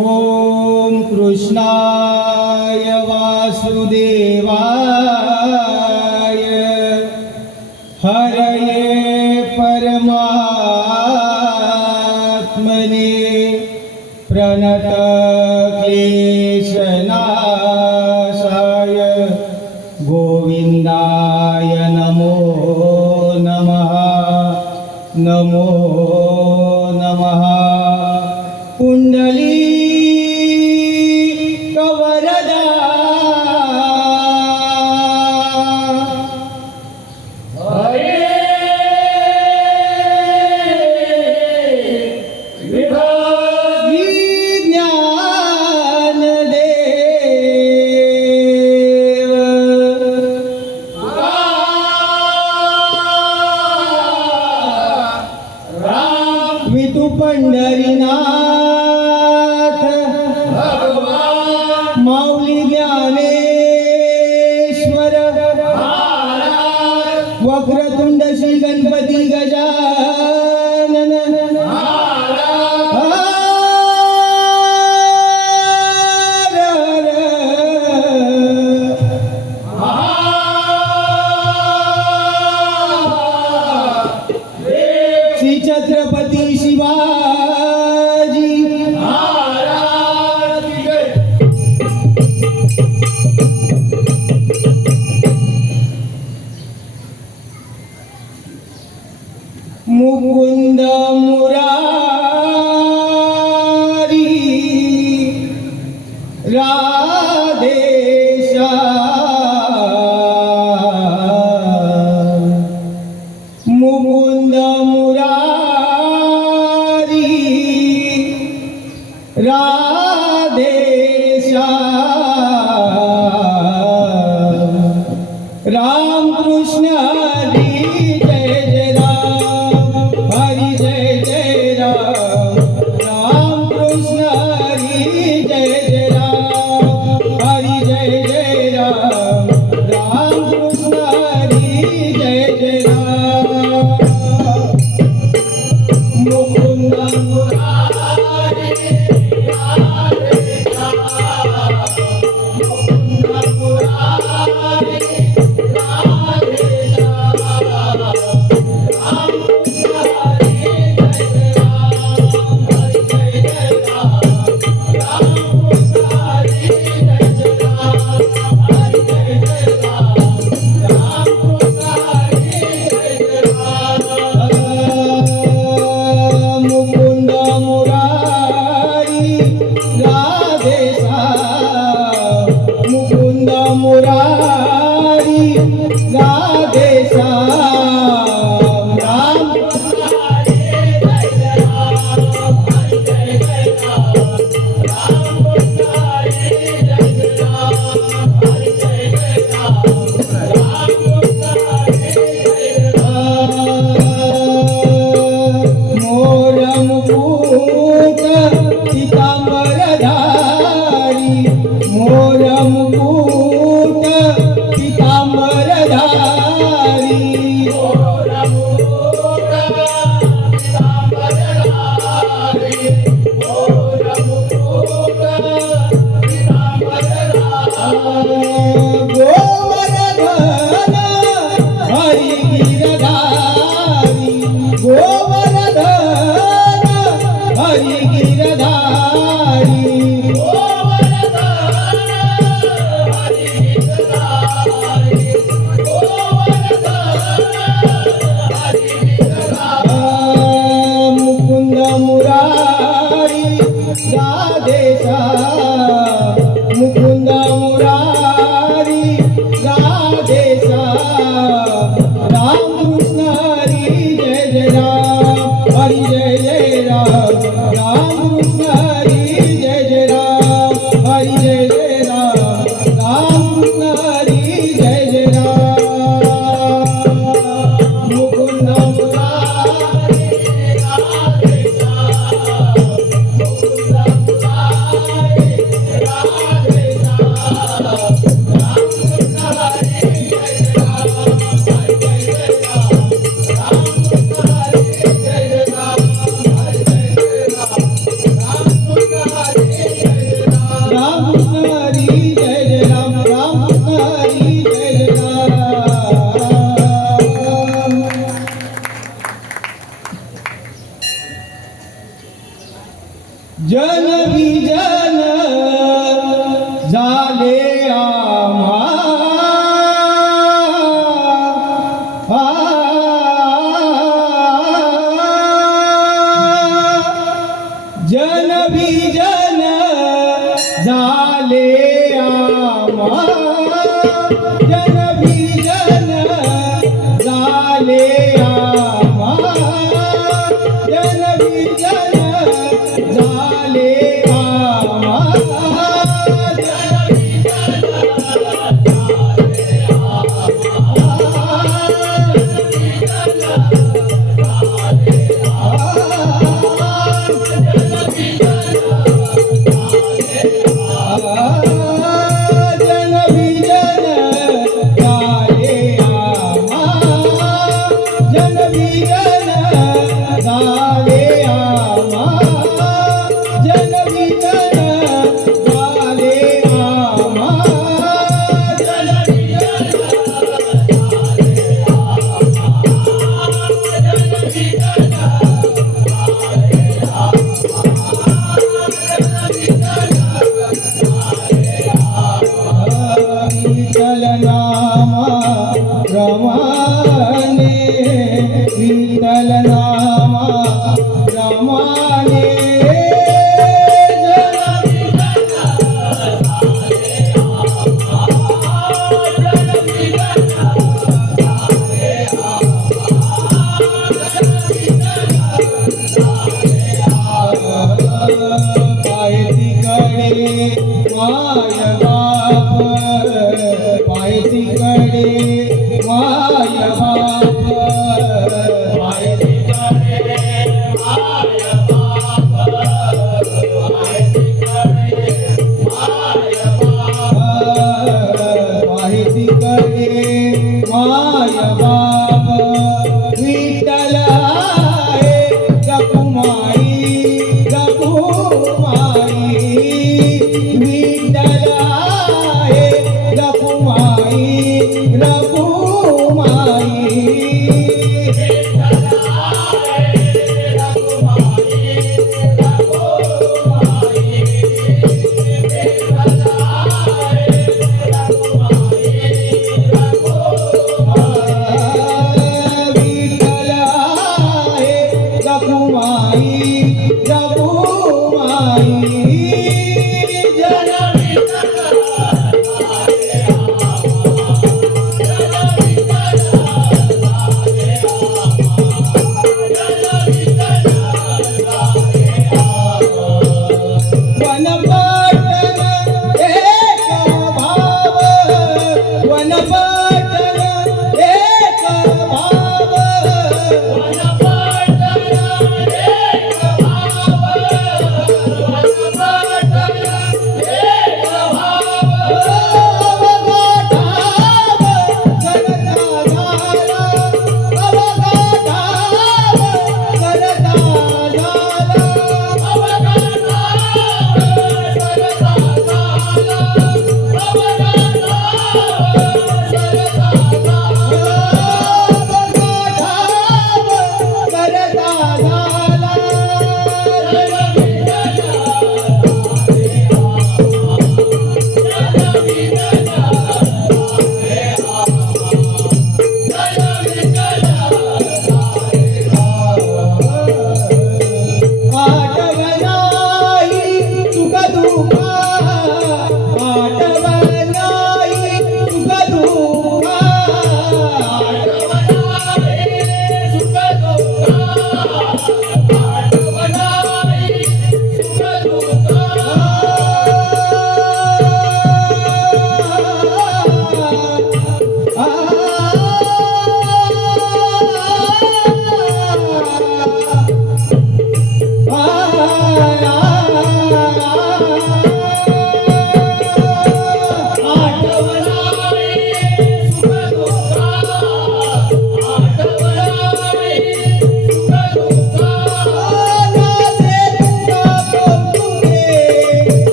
ॐ कृष्णाय वासुदेवाय पंढरीना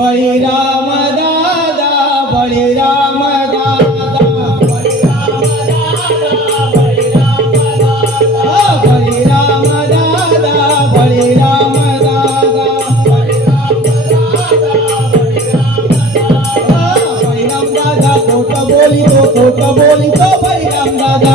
ಬಳಿರಾಮದಾದ ಬಳಿರಾಮದಾದ बोली तो बोली तो भाई राम दादा